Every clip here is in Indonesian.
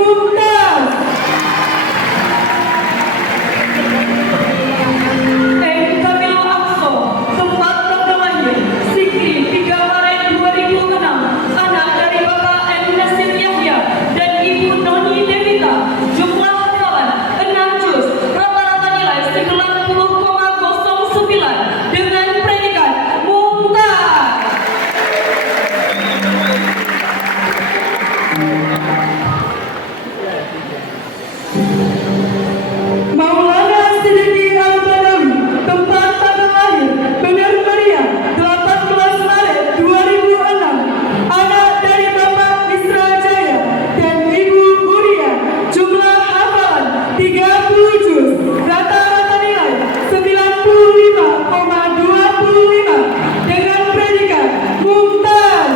Mumtaz. Kamil Akso, tempat tanggal lahir Sikri 3 Maret 2006, anak dari Bapak M. Nasir Yahya dan Ibu Noni Devita. Jumlah hafalan 6 juz, rata-rata nilai 90,09 dengan predikat Mumtaz. Maulana Siddiqi Al-Badawi, tempat tanggal lahir Bener Meriah 18 Maret 2006, anak dari Bapak Isra Jaya dan Ibu Buria. Jumlah hafalan 30 juz, rata-rata nilai 95,25 dengan predikat Mumtaz.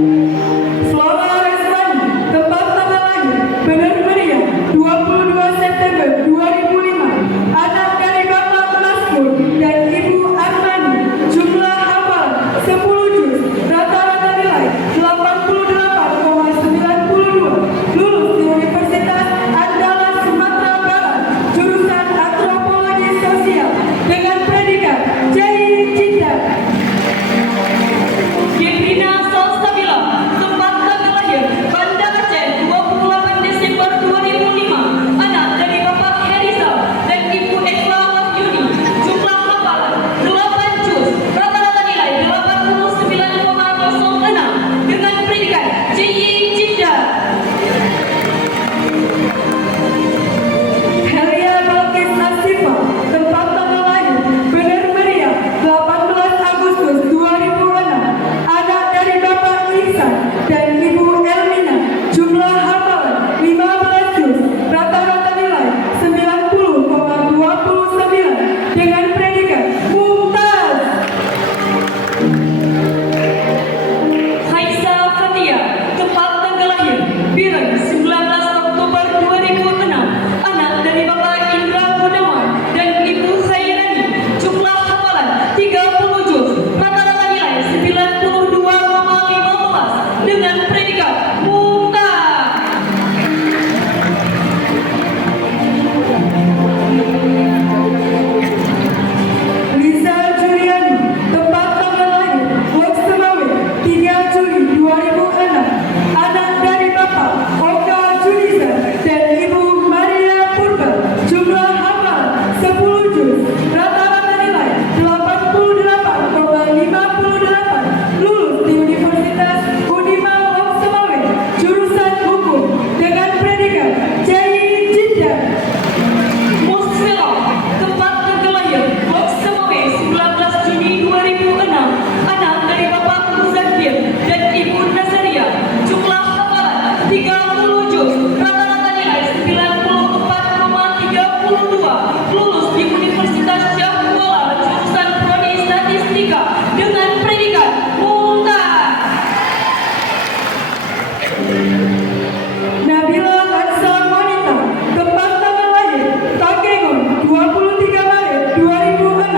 Flora Resmani, tempat tanggal lahir benar meriah 22 September 2005, anak dari Bapak Maskur dan Ibu Armani, jumlah hafalan 10 juz, rata-rata nilai 88,92, lulus di Universitas Andalas Sumatera Barat, jurusan Antropologi Sosial dengan predikat J.I. Cinta. Gebrina Salsabila, tempat tanggal lahir Banda Aceh 28 Desember 2005, anak dari Bapak Herizal dan Ibu Ekla Wahyuni, jumlah hafalan 8 juz, rata-rata nilai 89,06 dengan predikat J.I. Cinta. Helia Balkis Asifa, tempat tanggal lahir benar meriah 18 Agustus 2006, anak dari Bapak Ihsan dan Ibu Elmina, jumlah hafalan 15 juz, rata-rata nilai 90,29 dengan predikat mumtaz. Haisa Fatia, tempat tanggal lahir Bireng 19 Oktober 2006, anak dari Bapak Indra Gunawan dan Ibu Khairani, jumlah hafalan 30 juz, rata-rata nilai 92,15 dengan predikat mumtaz. Lisa Juliani, tempat tanggal lahir Loksemawe 3 Juli 2006, anak dari Bapak Oka Juliza dan Ibu Maria Purba, jumlah hafalan 10 juz, rata-rata nilai 88,58, lulus di Universitas Unima Loksemawe, jurusan hukum dengan predikat J.I. Cinta. Musfila, tempat tanggal lahir Loksemawe 19 Juni 2006, anak dari Bapak Muzakir dan Ibu Nazaria, jumlah hafalan 30 juz, rata-rata nilai 94,32, lulus di Universitas Syah Kuala, jurusan Prodi Statistika dengan predikat mumtaz. Nabila Hansa Wanita, tempat tanggal lahir Takengon 23 Maret 2006,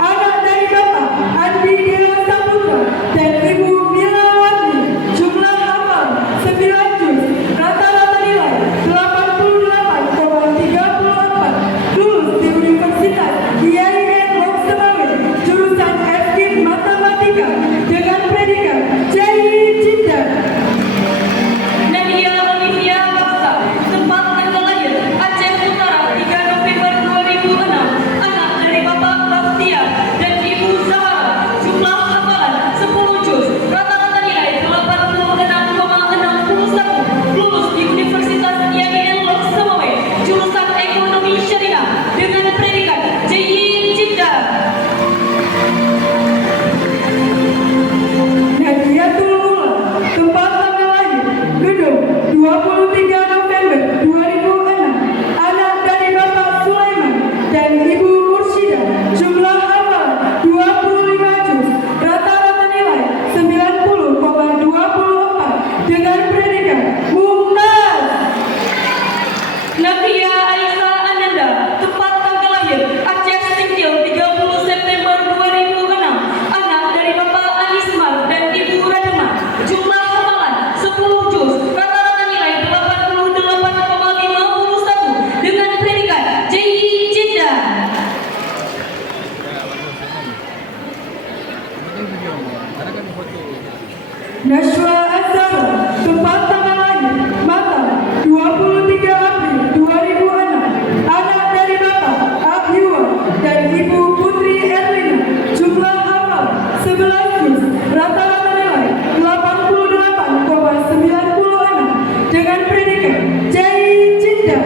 anak dari Bapak Andi Dela Saputra dan Ibu Mila Warni, jumlah hafalan 9 juz, rata-rata nilai 88,34, lulus di Universitas IAIN Loksemawe, jurusan FKIP Matematika dengan predikat J.I. Cinta. Nadia Olivia Baksa, tempat tanggal lahir Aceh Utara 3 November 2006, anak dari Bapak Baktia dan Ibu Zahara, jumlah hafalan 10 juz, rata-rata nilai 86,61, lulus di Universitas IAIN Loksemawe, jurusan Ekonomi Syariah dengan predikat J.I. Cinta. Nadiatul Mula, tempat tanggal lahir Gedung 23 November 2006, anak dari Bapak Sulaiman dan Ibu Mursyida, jumlah hafalan 25 juz, rata-rata nilai 90,24 dengan predikat mumtaz. Nafia Aisyah Ananda, tempat tanggal lahir Aceh Singkil 30 September 2006, anak dari Bapak Anismar dan Ibu Radema, jumlah hafalan 10 juz, rata-rata nilai 88,51 dengan predikat J.I. Cinta. Nashwa Azhara, tempat tanggal lahir Mata 23 April 2006, anak dari Bapak Ahyua dan Ibu Putri Erlina, jumlah hafal 11 juz, rata-rata nilai 88,96 dengan predikat J.I. Cinta.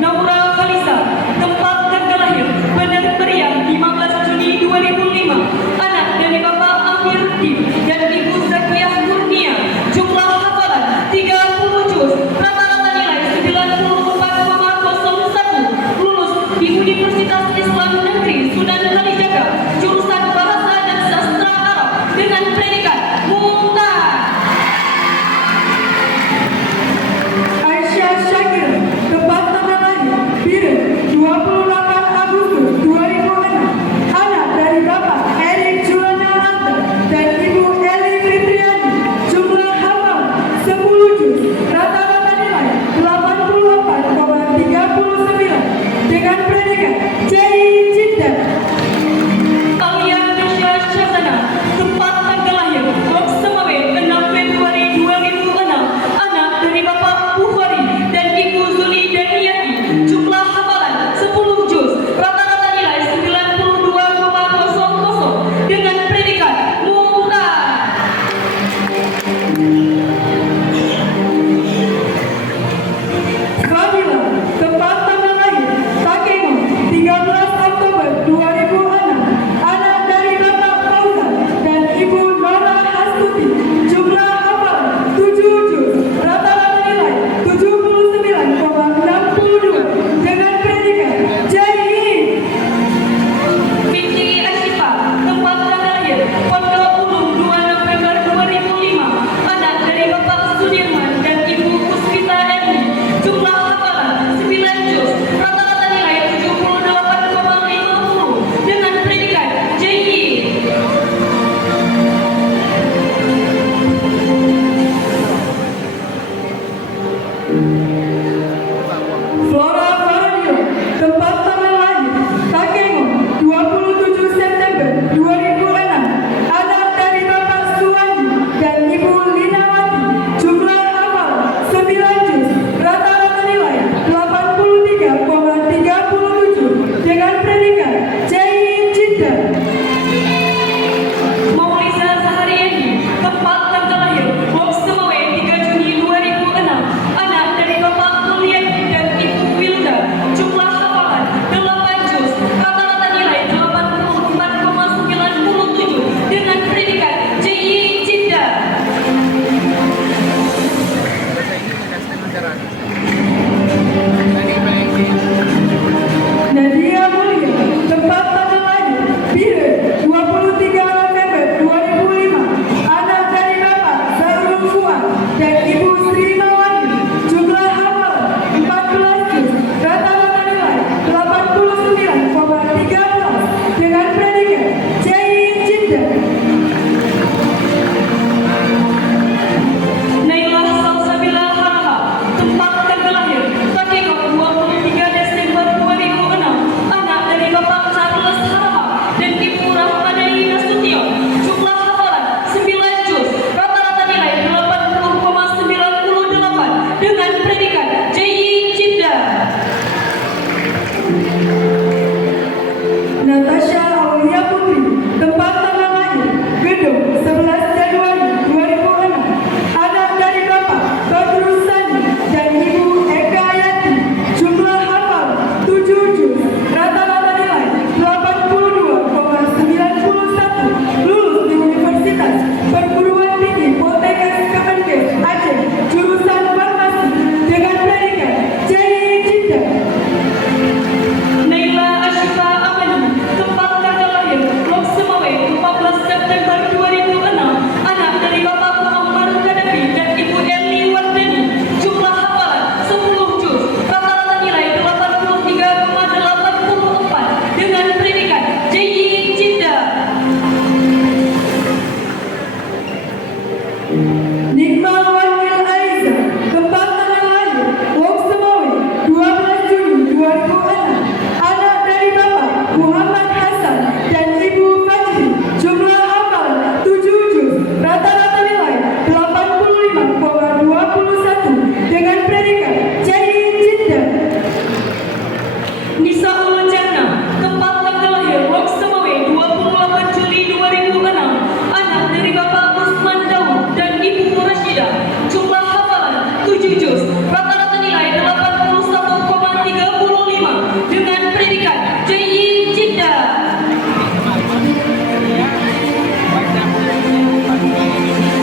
Naura Khalisa, tempat tanggal lahir Bener Meriam 15 Juni 2005, anak dari Bapak Amir Din dan Ibu Zakiyah Kurnia, jumlah hafalan 30 juz, rata-rata nilai 94,01, lulus di Universitas Islam Negeri Sunan Kalijaga, Jeddah. Nailah Salsabila Haraha, tempat tanggal lahir, Takeko 23 Desember 2006, anak dari Bapak Charles Haraha dan Ibu Rahmadani Nasution. Jumlah hafalan 9 juz, rata-rata nilai 80,98 dengan predikat Jayyid Jiddah. Natasha Aulia Putri, tempat tanggal lahir, Gedung 11 Januari 2006, anak dari Bapak Badrus Sani dan Ibu Eka Yati. Jumlah hafal 7 juz, rata-rata nilai 82,91, lulus di Universitas Perguruan Tinggi Poltekkes Kemenkes Aceh, jurusan farmasi dengan predikat Jayyid Jiddah. Naila Ashifa Amani, tempat tanggal lahir, Lok Semawe 14 September 2006, anak dari Bapak Muhammad Kadafi dan Ibu Eli Wardani. Jumlah hafalan 10 juz, rata-rata nilai 83,84 dengan predikat Jayyid Jiddah. Nikma Wakil Aiza, tempat tanggal lahir, Lok Semawe 12 Juni 2006, anak dari Bapak Muhammad Hasan dan Ibu Fajri. Jumlah hafal 7 juz, rata-rata nilai 85,21 dengan predikat Jayyid Jiddah. Nisaul Jannah, tempat tanggal lahir, Lok Semawe 28 Juli 2006, anak dari Bapak Usman Daud dan Ibu Rashidah. Jumlah hafalan 7 juz, rata-rata nilai 81,35 dengan predikat Jayyid Jiddah.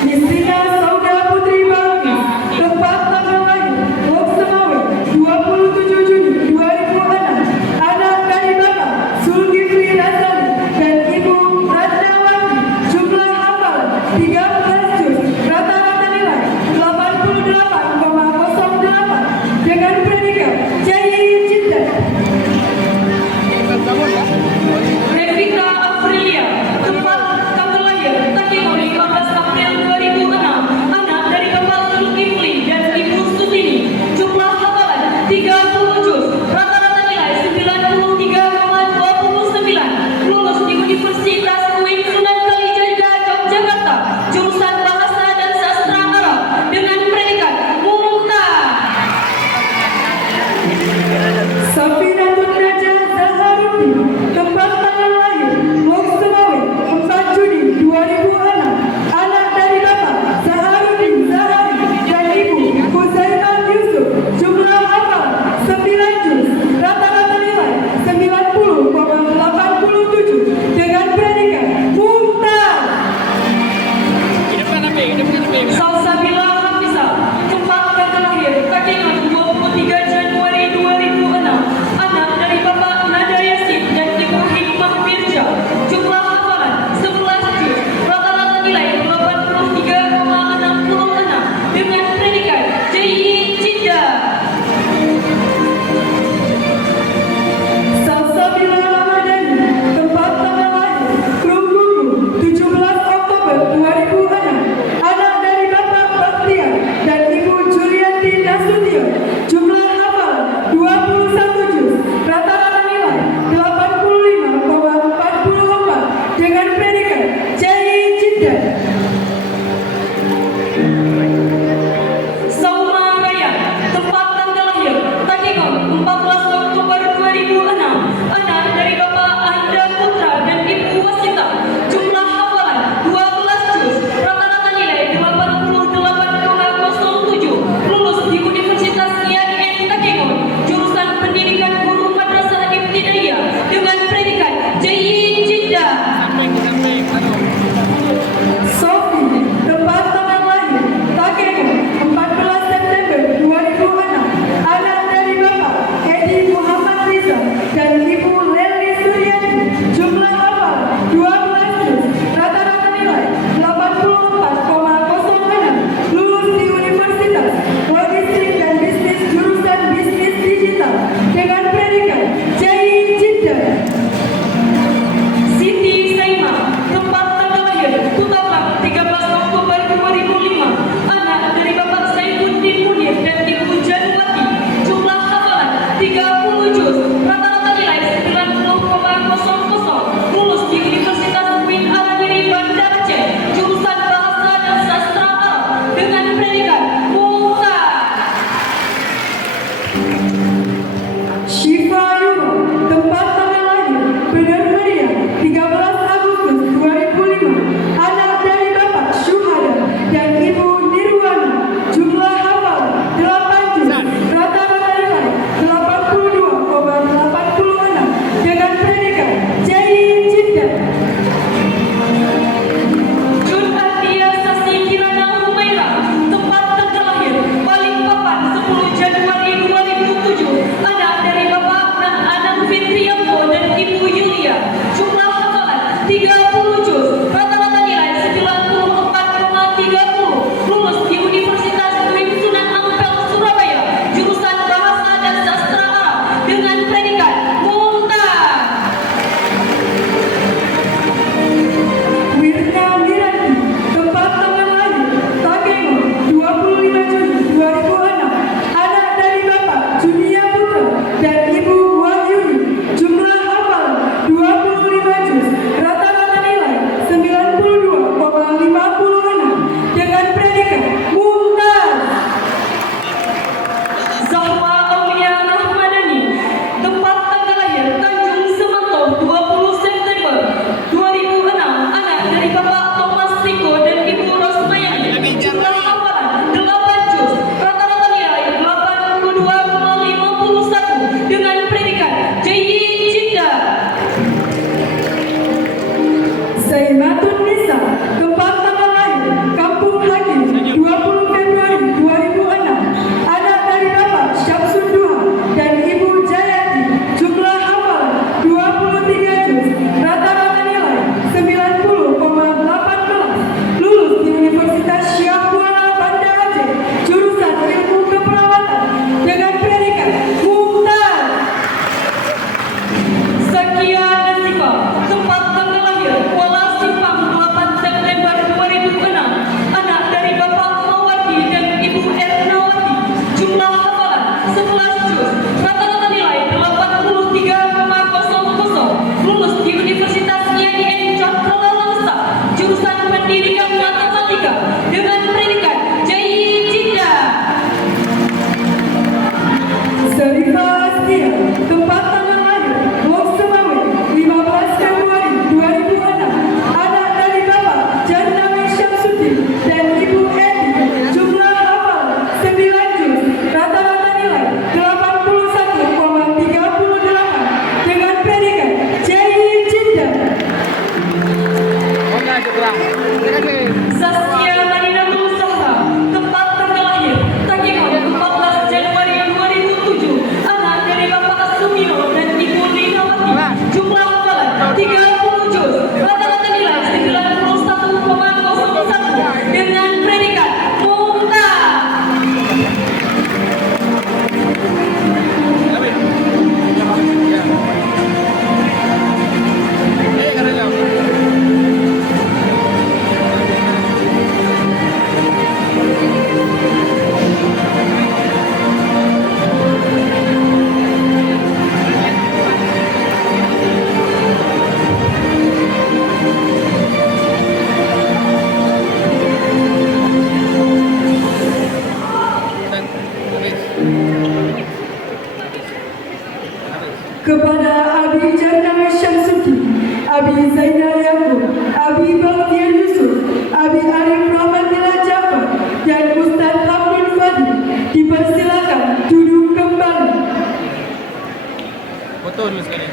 Nisrina Sauda Putri Balkis, tempat tanggal lahir, Lok Semawe 27 Juni 2006, anak dari Bapak Zulkifli Razali dan Ibu Ratnawati. Jumlah hafal 13 juz, rata-rata nilai 88,08 dengan predikat Jayyid Jiddah. Revita Aprilia, tempat tanggal lahir, Takeko 15 April 2006, anak dari Bapak Zulkifli dan Ibu Sutini. Jumlah hafalan 30 juz, rata-rata nilai 93,29, lulus di Universitas UIN Sunan Kalijaga, Yogyakarta, jurusan Bahasa dan Sastra Arab dengan predikat Mumtaz. Safinatun Najah Zaharuddin, tempat tanggal lahir, Lok Semawe 4 Juni 2006, anak dari Bapak Zaharuddin Zahari dan Ibu Huzaifah Yusuf. Jumlah hafal 9 juz, rata-rata nilai 90,87 dengan predikat Mumtaz. Salsabila Hafizah, tempat tanggal lahir, Takeko 23 Januari 2006, anak dari Bapak Nada Yasin dan Ibu Hikmah Firja. Jumlah hafalan 11 juz, rata-rata nilai 83,66 dengan predikat Jayyid Jiddah. Salsabila Ramadhani, tempat tanggal lahir, Krunggugu 17 Oktober 2006, anak dari Bapak Baktiar dan Ibu Julianti Nasution. Jumlah hafal 21 juz, rata-rata nilai 85,44 dengan predikat Jayyid Jiddah. Sauma Raya, tempat tanggal lahir, Takeko 14 Oktober 2006, anak dari Bapak Anda Putra dan Ibu Wasita. Jumlah hafalan 12 juz, rata-rata nilai 88,07, lulus di Universitas IAIN Takeko, jurusan Pendidikan Guru Madrasah Ibtidaiyah dengan predikat Jayyid Jiddah. Sof 30 juz, rata-rata nilai 94,30, lulus di Universitas UIN Sunan Ampel, Surabaya, jurusan Bahasa dan Sastra Arab dengan predikat mumtaz. Wirna Miranti, tempat tanggal lahir Takengon 25 Juni 2006, anak dari Bapak Junia Putra dan Ibu Wahyuni, jumlah hafalan 25 juz, rata-rata nilai 92,56 dengan predikat mumtaz. Zahwa Aulia Rahmadani, tempat tanggal lahir Tanjung Semanto 20 September 2006, anak dari Bapak Thomas Riko dan Ibu Rosmayani, jumlah hafalan 8 juz, rata-rata nilai 82,51 dengan predikat Jayyid Jiddah. Zaimatun Nisa, tempat tanggal lahir Kampung Hakim 20 Februari 2006, anak dari Bapak Syamsul Duha dan Ibu Jayati, jumlah hafalan 23 juz, rata-rata nilai 90,18, lulus di Universitas Syekh Muhammad Banda Aceh, jurusan Ilmu Keperawatan dengan predikat mumtaz. Zakia Nasifa, tempat tanggal lahir Kuala Simpang 8 September 2006, anak dari Bapak Mawati dan Ibu Ernawati, jumlah hafalan 11 juz, rata-rata nilai 83,00, lulus di Universitas Nyai N. Cokro Langsa, jurusan Pendidikan Matematika dengan predikat Jayyid Jiddah. Zarifah Astia, tempat tanggal lahir Lok Semawe 15 Februari 2006, anak dari Bapak Jannami Syamsuddin dan Ibu Edi, jumlah hafalan 9 juz, rata-rata nilai 81,38 dengan predikat Jayyid Jiddah. Zaskia Madinatul Zahra, tempat tanggal lahir Takengon 14 Januari 2007, anak dari Bapak Sumino dan Ibu Linawati, jumlah hafalan 30 juz, rata-rata nilai 91,01 dengan predikat mumtaz. Kepada Abi Jannami Syamsuddin, Abi Zainal Yaakob, Abi Bakhtiar Yusuf, Abi Arif Rahmatullah Jafar, dan Ustaz Abdul Fadil, dipersilakan duduk kembali. Foto dulu sekali.